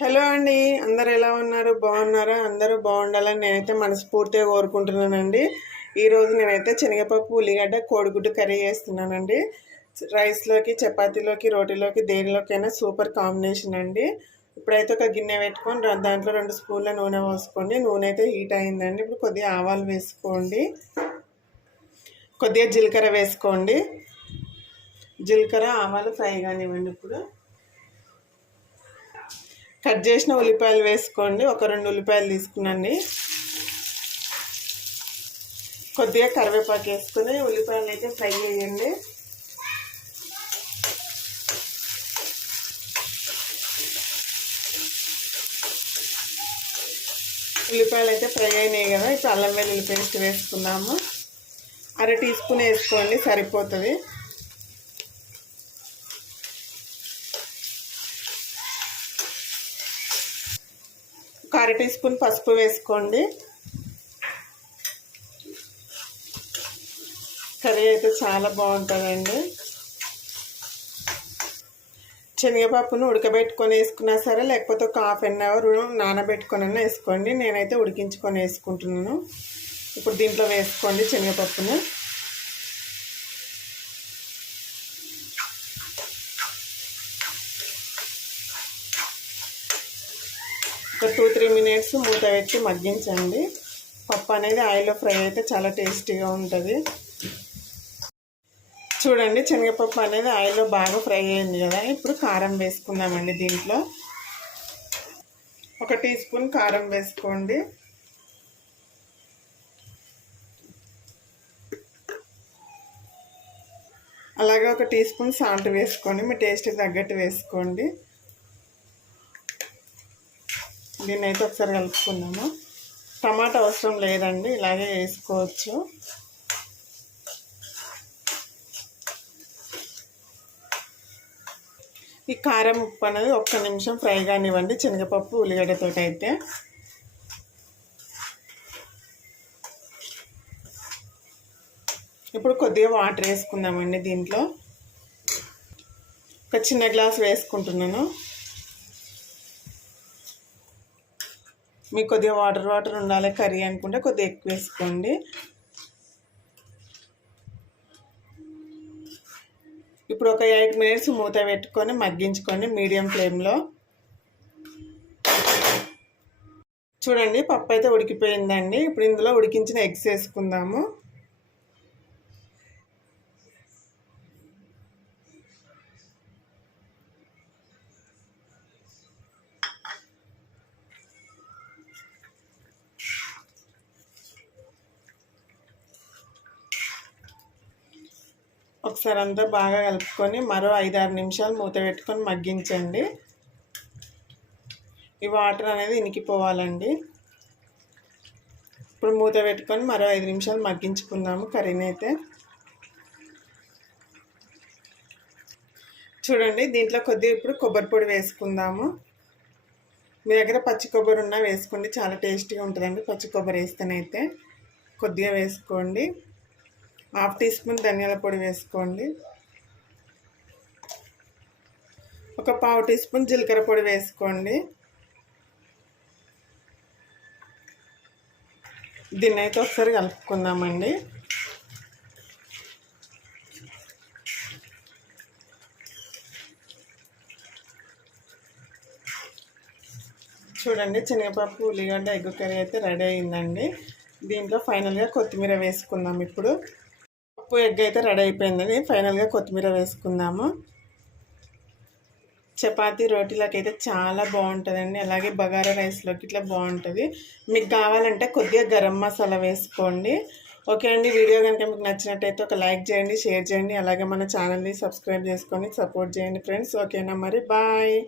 Hello అండి, అందరు ఎలా ఉన్నారు? బాగున్నారా? అందరూ బాగుండాలని నేనైతే మనస్ఫూర్తిగా కోరుకుంటున్నానండి. ఈరోజు నేనైతే శనగపప్పు ఉల్లిగడ్డ కోడిగుడ్డు కర్రీ చేస్తున్నానండి. రైస్లోకి, చపాతీలోకి, రోటీలోకి, దేనిలోకైనా సూపర్ కాంబినేషన్ అండి. ఇప్పుడైతే ఒక గిన్నె పెట్టుకొని దాంట్లో 2 స్పూన్ల నూనె పోసుకోండి. నూనె అయితే హీట్ అయిందండి. ఇప్పుడు కొద్దిగా ఆవాలు వేసుకోండి, కొద్దిగా జీలకర్ర వేసుకోండి. జీలకర్ర ఆవాలు ఫ్రై కానివ్వండి. ఇప్పుడు కట్ చేసిన ఉల్లిపాయలు వేసుకోండి. ఒక 2 ఉల్లిపాయలు తీసుకునండి. కొద్దిగా కరివేపాకు వేసుకొని ఉల్లిపాయలు అయితే ఫ్రై చేయండి. ఉల్లిపాయలు అయితే ఫ్రై అయినాయి కదా. ఇప్పుడు అల్లం వెల్లుల్లి పేస్ట్ వేసుకుందాము. 1/2 టీ స్పూన్ వేసుకోండి, సరిపోతుంది. ఒక 1/2 టీ స్పూన్ పసుపు వేసుకోండి. కర్రీ అయితే చాలా బాగుంటుందండి. శనగపప్పును ఉడకబెట్టుకొని వేసుకున్నా సరే, లేకపోతే ఒక 1/2 అవర్ నానబెట్టుకొని వేసుకోండి. నేనైతే ఉడికించుకొని వేసుకుంటున్నాను. ఇప్పుడు దీంట్లో వేసుకోండి శనగపప్పును. ఒక 2-3 మినిట్స్ మూత పెట్టి మగ్గించండి. పప్పు అనేది ఆయిల్లో ఫ్రై అయితే చాలా టేస్టీగా ఉంటుంది. చూడండి, శనగపప్పు అనేది ఆయిల్లో బాగా ఫ్రై అయింది కదా. ఇప్పుడు కారం వేసుకుందామండి. దీంట్లో 1 టీ స్పూన్ కారం వేసుకోండి. అలాగే 1 టీ స్పూన్ సాల్ట్ వేసుకోండి. మీ టేస్ట్కి తగ్గట్టు వేసుకోండి. దీన్ని అయితే ఒకసారి కలుపుకుందాము. టమాటా అవసరం లేదండి, ఇలాగే వేసుకోవచ్చు. ఈ కారం ఉప్పు అనేది 1 నిమిషం ఫ్రై కానివ్వండి శనగపప్పు ఉల్లిగడ్డతో అయితే. ఇప్పుడు కొద్దిగా వాటర్ వేసుకుందామండి. దీంట్లో ఒక చిన్న గ్లాస్ వేసుకుంటున్నాను. మీకు కొద్దిగా వాటర్ ఉండాలి కర్రీ అనుకుంటే కొద్దిగా ఎక్కువ వేసుకోండి. ఇప్పుడు ఒక 8 మినిట్స్ మూత పెట్టుకొని మగ్గించుకోండి మీడియం ఫ్లేమ్లో. చూడండి, పప్పు అయితే ఉడికిపోయిందండి. ఇప్పుడు ఇందులో ఉడికించిన ఎగ్స్ వేసుకుందాము. ఒకసారి అంతా బాగా కలుపుకొని మరో 5-6 నిమిషాలు మూత పెట్టుకొని మగ్గించండి. ఈ వాటర్ అనేది ఇనికిపోవాలండి. ఇప్పుడు మూత పెట్టుకొని మరో 5 నిమిషాలు మగ్గించుకుందాము కర్రీని అయితే. చూడండి, దీంట్లో కొద్దిగా ఇప్పుడు కొబ్బరి పొడి వేసుకుందాము. మీ దగ్గర పచ్చి కొబ్బరి ఉన్నా వేసుకోండి, చాలా టేస్టీగా ఉంటుందండి పచ్చి కొబ్బరి వేస్తేనైతే. కొద్దిగా వేసుకోండి. 1/2 టీ స్పూన్ ధనియాల పొడి వేసుకోండి. ఒక 1/4 టీ స్పూన్ జీలకర్ర పొడి వేసుకోండి. దీన్ని అయితే ఒకసారి కలుపుకుందామండి. చూడండి, శనగపప్పు ఉల్లిగడ్డ ఎగ్ కర్రీ అయితే రెడీ అయిందండి. దీంట్లో ఫైనల్గా కొత్తిమీర వేసుకుందాం. ఇప్పుడు పప్పు ఎగ్ అయితే రెడీ అయిపోయిందని ఫైనల్గా కొత్తిమీర వేసుకుందాము. చపాతీ రోటీలోకి అయితే చాలా బాగుంటుందండి. అలాగే బగారా రైస్లోకి ఇట్లా బాగుంటుంది. మీకు కావాలంటే కొద్దిగా గరం మసాలా వేసుకోండి. ఓకే అండి, వీడియో కనుక మీకు నచ్చినట్టయితే ఒక లైక్ చేయండి, షేర్ చేయండి. అలాగే మన ఛానల్ని సబ్స్క్రైబ్ చేసుకొని సపోర్ట్ చేయండి ఫ్రెండ్స్. ఓకేనా, మరి బాయ్.